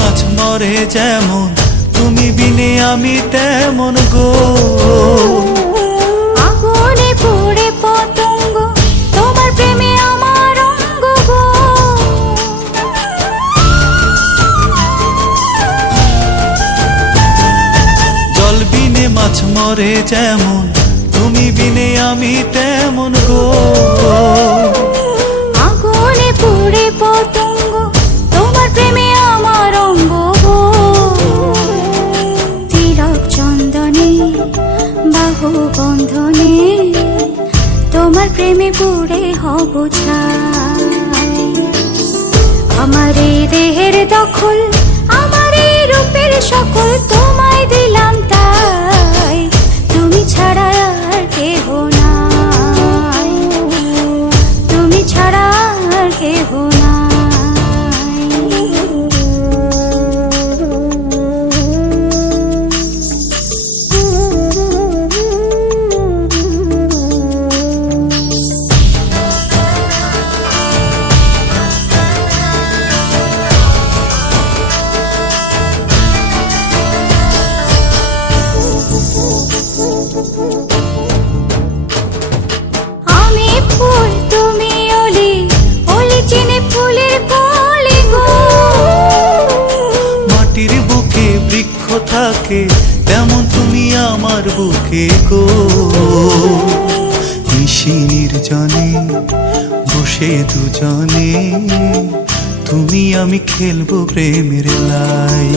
মাছ মরে যেমন, তুমি বিনে আমি তেমন গো। আগুনে পুড়ে পতঙ্গ, তোমার প্রেমে আমার অঙ্গ গো। জল বিনে মাছ মরে যেমন, তুমি বিনে আমি তেমন গো। আগুনে পুড়ে পতঙ্গ, তোমার প্রেমে আমার অঙ্গ গো। তিলক চন্দনে বাহু বন্ধনে, তোমার প্রেমে পুড়ে হব ছাই। আমার এই দেহের দখল, আমার এই রূপের সকল তোমায় দিলাম তাই। তুমি ছাড়া আর কেহ নাই, তুমি ছাড়া আর কেহ নাই। আমি ফুল তুমি অলি, অলি চিনে ফুলের কলি গো। মাটির বুকে বৃক্ষ থাকে, তেমন তুমি আমার বুকে গো। নিশি নির্জনে বসে দুজনে, তুমি আমি খেলবো প্রেমের লাই।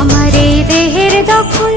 আমার এই দেহের দখল,